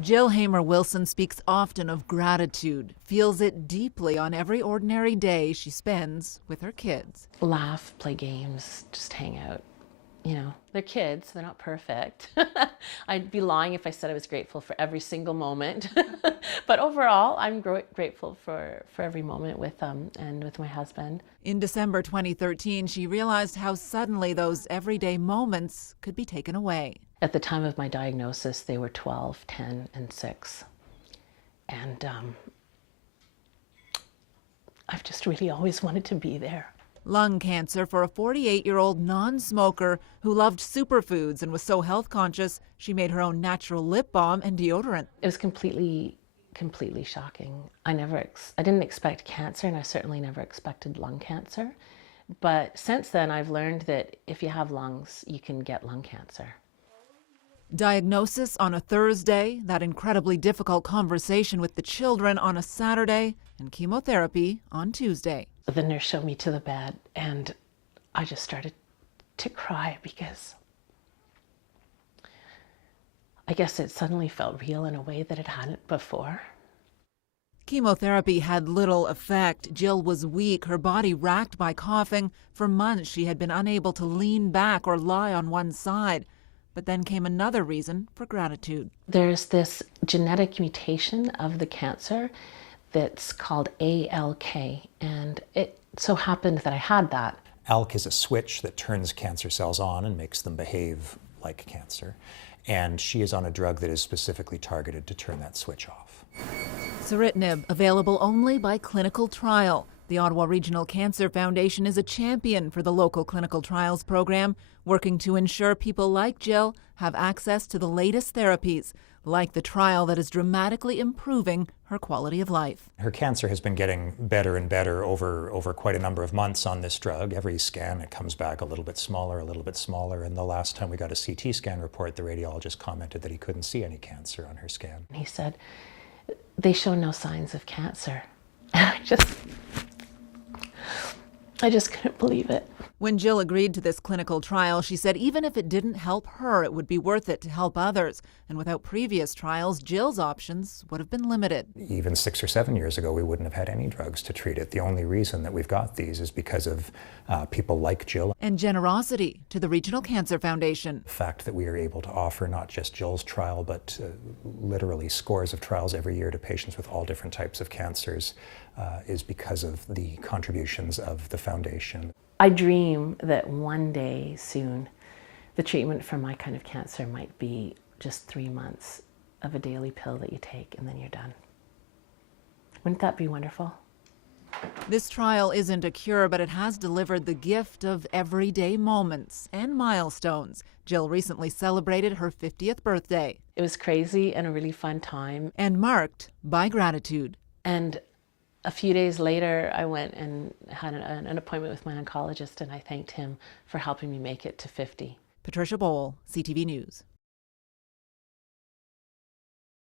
Jill Hamer-Wilson speaks often of gratitude, feels it deeply on every ordinary day she spends with her kids. Laugh, play games, just hang out. You know, they're kids, they're not perfect. I'd be lying if I said I was grateful for every single moment. But overall, I'm grateful for every moment with them and with my husband. In December 2013, she realized how suddenly those everyday moments could be taken away. At the time of my diagnosis, they were 12, 10, and 6. And I've just really always wanted to be there. Lung cancer for a 48-year-old non-smoker who loved superfoods and was so health conscious, she made her own natural lip balm and deodorant. It was completely shocking. I didn't expect cancer, and I certainly never expected lung cancer. But since then, I've learned that if you have lungs, you can get lung cancer. Diagnosis on a Thursday, that incredibly difficult conversation with the children on a Saturday, and chemotherapy on Tuesday. The nurse showed me to the bed, and I just started to cry because I guess it suddenly felt real in a way that it hadn't before. Chemotherapy had little effect. Jill was weak, her body racked by coughing. For months, she had been unable to lean back or lie on one side. But then came another reason for gratitude. There's this genetic mutation of the cancer that's called ALK, and it so happened that I had that. ALK is a switch that turns cancer cells on and makes them behave like cancer. And she is on a drug that is specifically targeted to turn that switch off. Ceritinib, available only by clinical trial. The Ottawa Regional Cancer Foundation is a champion for the local clinical trials program, working to ensure people like Jill have access to the latest therapies, like the trial that is dramatically improving her quality of life. Her cancer has been getting better and better over quite a number of months on this drug. Every scan, it comes back a little bit smaller, and the last time we got a CT scan report, the radiologist commented that he couldn't see any cancer on her scan. He said, "They show no signs of cancer." And I just couldn't believe it. When Jill agreed to this clinical trial, she said even if it didn't help her, it would be worth it to help others. And without previous trials, Jill's options would have been limited. Even 6 or 7 years ago, we wouldn't have had any drugs to treat it. The only reason that we've got these is because of people like Jill. And generosity to the Regional Cancer Foundation. The fact that we are able to offer not just Jill's trial, but literally scores of trials every year to patients with all different types of cancers is because of the contributions of the foundation. I dream that one day soon, the treatment for my kind of cancer might be just 3 months of a daily pill that you take and then you're done. Wouldn't that be wonderful? This trial isn't a cure, but it has delivered the gift of everyday moments and milestones. Jill recently celebrated her 50th birthday. It was crazy and a really fun time. And marked by gratitude. And a few days later, I went and had an appointment with my oncologist, and I thanked him for helping me make it to 50. Patricia Bowl, CTV News.